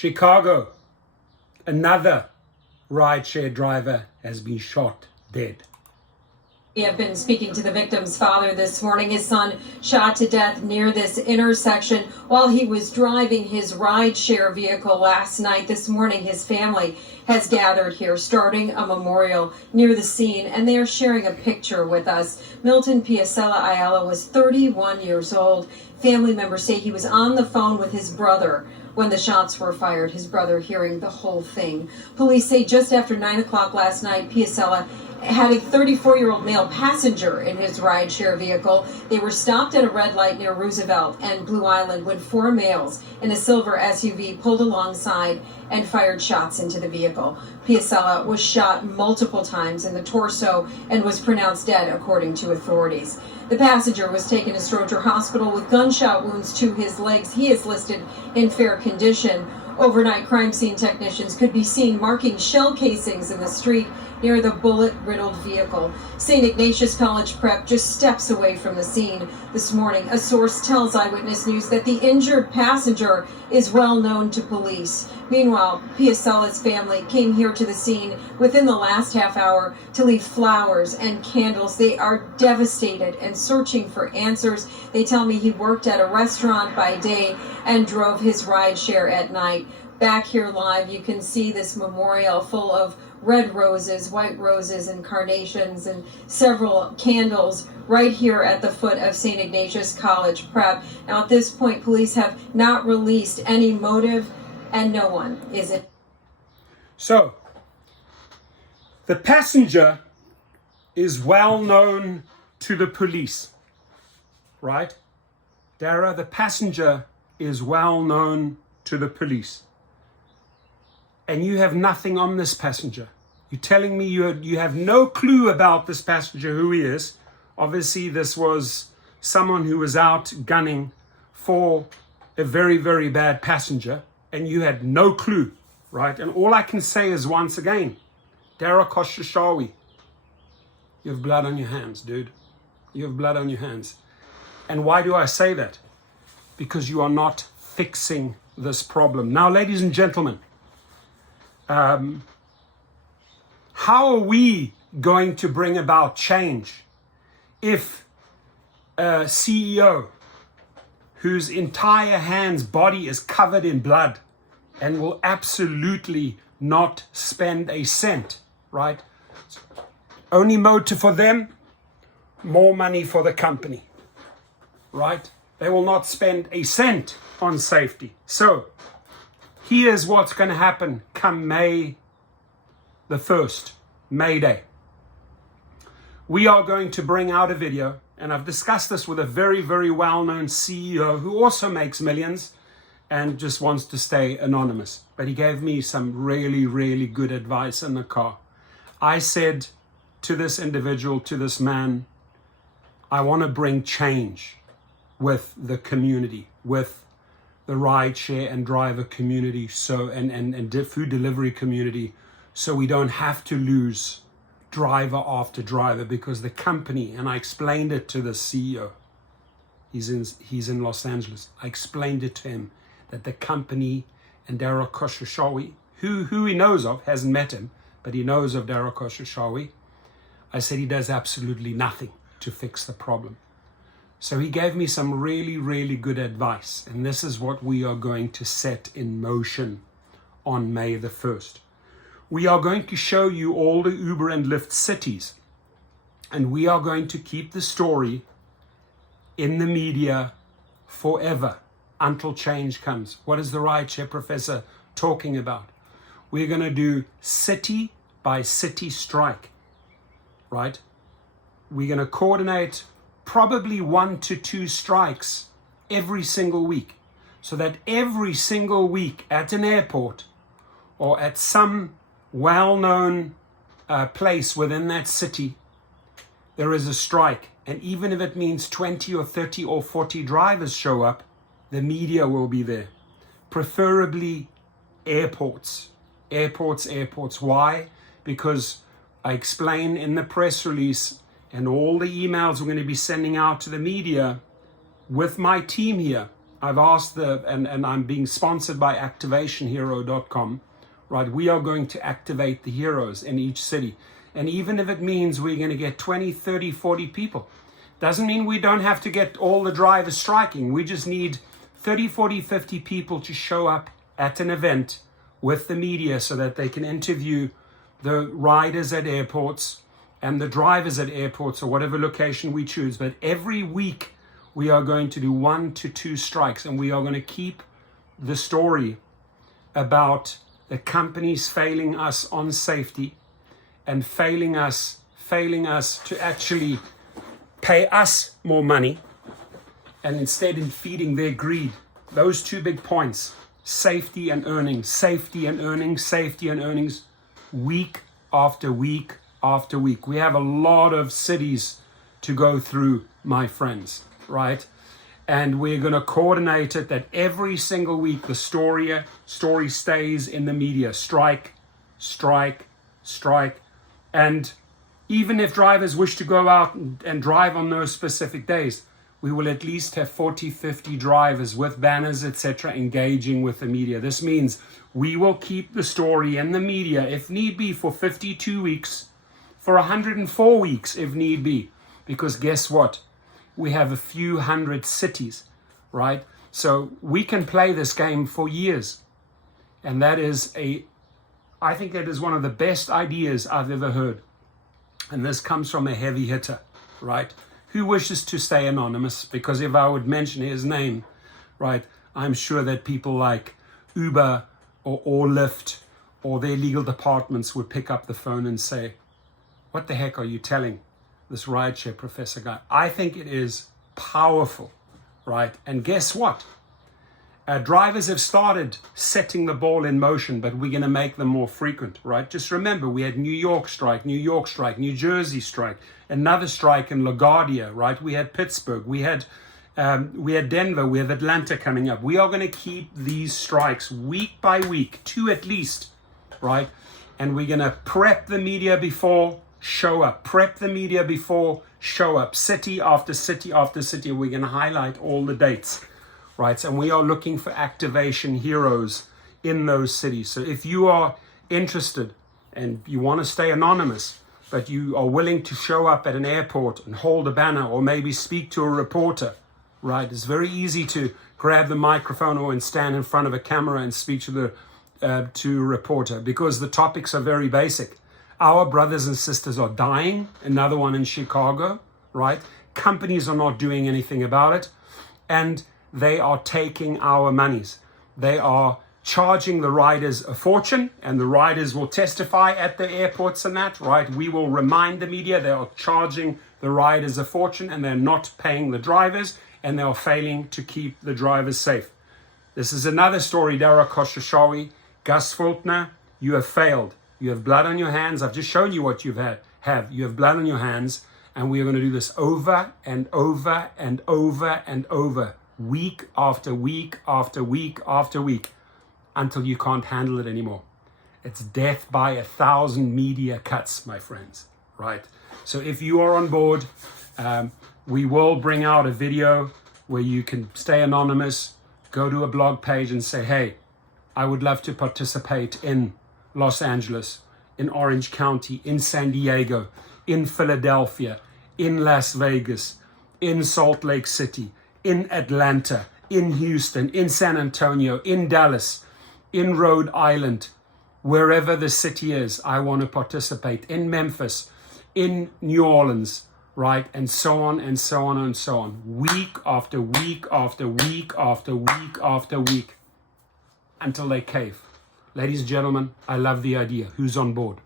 Chicago, another rideshare driver has been shot dead. We have been speaking to the victim's father this morning. His son shot to death near this intersection while he was driving his rideshare vehicle last night. This morning, his family has gathered here, starting a memorial near the scene, and they are sharing a picture with us. Milton Piacella Ayala was 31 years old. Family members say he was on the phone with his brother when the shots were fired, his brother hearing the whole thing. Police say just after 9 o'clock last night, Piacella had a 34-year-old male passenger in his rideshare vehicle. They were stopped at a red light near Roosevelt and Blue Island when 4 males in a silver SUV pulled alongside and fired shots into the vehicle. Piacella was shot multiple times in the torso and was pronounced dead, according to authorities. The passenger was taken to Stroger Hospital with gunshot wounds to his legs. He is listed in fair condition. Overnight crime scene technicians could be seen marking shell casings in the street near the bullet-riddled vehicle. St. Ignatius College Prep just steps away from the scene this morning. A source tells Eyewitness News that the injured passenger is well known to police. Meanwhile, Piacella's family came here to the scene within the last half hour to leave flowers and candles. They are devastated and searching for answers. They tell me he worked at a restaurant by day and drove his rideshare at night. Back here live, you can see this memorial full of red roses, white roses, and carnations, and several candles right here at the foot of St. Ignatius College Prep. Now, at this point, police have not released any motive, and no one is in. So, the passenger is well known to the police, right? Dara, the passenger is well known to the police. And you have nothing on this passenger. You're telling me you have no clue about this passenger, who he is. Obviously, this was someone who was out gunning for a very, very bad passenger, and you had no clue, right? And all I can say is, once again, Dara Khosrowshahi, you have blood on your hands, dude. You have blood on your hands. And why do I say that? Because you are not fixing this problem. Now, ladies and gentlemen, how are we going to bring about change if a CEO whose entire body is covered in blood and will absolutely not spend a cent, right? Only motive for them, more money for the company, right? They will not spend a cent on safety. So here's what's going to happen come May the 1st, May Day. We are going to bring out a video, and I've discussed this with a very, very well-known CEO who also makes millions and just wants to stay anonymous. But he gave me some really, really good advice in the car. I said to this individual, to this man, I want to bring change with the community, with the rideshare and driver community, and food delivery community, so we don't have to lose driver after driver, because the company, and I explained it to the CEO, he's in Los Angeles, I explained it to him that the company and Dara Khosrowshahi, who he knows of, hasn't met him, but he knows of Dara Khosrowshahi, I said he does absolutely nothing to fix the problem. So he gave me some really, really good advice, and this is what we are going to set in motion on May the 1st. We are going to show you all the Uber and Lyft cities, and we are going to keep the story in the media forever until change comes. What is the rideshare professor talking about? We're going to do city by city strike, right? We're going to coordinate probably 1 to 2 strikes every single week, so that every single week at an airport or at some well-known place within that city, there is a strike. And even if it means 20 or 30 or 40 drivers show up, the media will be there. Preferably airports. Why? Because I explain in the press release and all the emails we're going to be sending out to the media with my team here, I've asked and I'm being sponsored by activationhero.com, right? We are going to activate the heroes in each city. And even if it means we're going to get 20, 30, 40 people, doesn't mean we don't have to get all the drivers striking. We just need 30, 40, 50 people to show up at an event with the media so that they can interview the riders at airports and the drivers at airports or whatever location we choose. But every week we are going to do 1 to 2 strikes, and we are going to keep the story about the companies failing us on safety and failing us to actually pay us more money, and instead in feeding their greed. Those 2 big points, safety and earnings, safety and earnings, safety and earnings, week after week after week. We have a lot of cities to go through, my friends, right? And we're going to coordinate it that every single week the story stays in the media. Strike, strike, strike. And even if drivers wish to go out and drive on those specific days, we will at least have 40, 50 drivers with banners, etc., engaging with the media. This means we will keep the story in the media, if need be, for 52 weeks, for 104 weeks, if need be. Because guess what? We have a few hundred cities, right? So we can play this game for years. And I think that is one of the best ideas I've ever heard. And this comes from a heavy hitter, right? Who wishes to stay anonymous? Because if I would mention his name, right, I'm sure that people like Uber or Lyft or their legal departments would pick up the phone and say, what the heck are you telling this rideshare professor guy? I think it is powerful, right? And guess what? Drivers have started setting the ball in motion, but we're going to make them more frequent, right? Just remember, we had New York strike, New Jersey strike, another strike in LaGuardia, right? We had Pittsburgh, we had Denver, we have Atlanta coming up. We are going to keep these strikes week by week, 2 at least, right? And we're going to prep the media before, show up. Prep the media before, show up. City after city after city. We're going to highlight all the dates. Right, and we are looking for activation heroes in those cities. So if you are interested and you want to stay anonymous, but you are willing to show up at an airport and hold a banner or maybe speak to a reporter, right? It's very easy to grab the microphone or and stand in front of a camera and speak to a reporter, because the topics are very basic. Our brothers and sisters are dying, another one in Chicago, right? Companies are not doing anything about it. And they are taking our monies. They are charging the riders a fortune, and the riders will testify at the airports and that, right? We will remind the media they are charging the riders a fortune, and they're not paying the drivers, and they are failing to keep the drivers safe. This is another story, Dara Khosrowshahi, Gus Fultner, you have failed. You have blood on your hands. I've just shown you what you have. You have blood on your hands, and we are going to do this over and over and over and over. Week after week after week after week, until you can't handle it anymore. It's death by 1,000 media cuts, my friends, right? So if you are on board, we will bring out a video where you can stay anonymous, go to a blog page and say, hey, I would love to participate in Los Angeles, in Orange County, in San Diego, in Philadelphia, in Las Vegas, in Salt Lake City, in Atlanta, in Houston, in San Antonio, in Dallas, in Rhode Island, wherever the city is, I want to participate. In Memphis, in New Orleans, right? And so on and so on and so on. Week after week after week after week after week, until they cave. Ladies and gentlemen, I love the idea. Who's on board?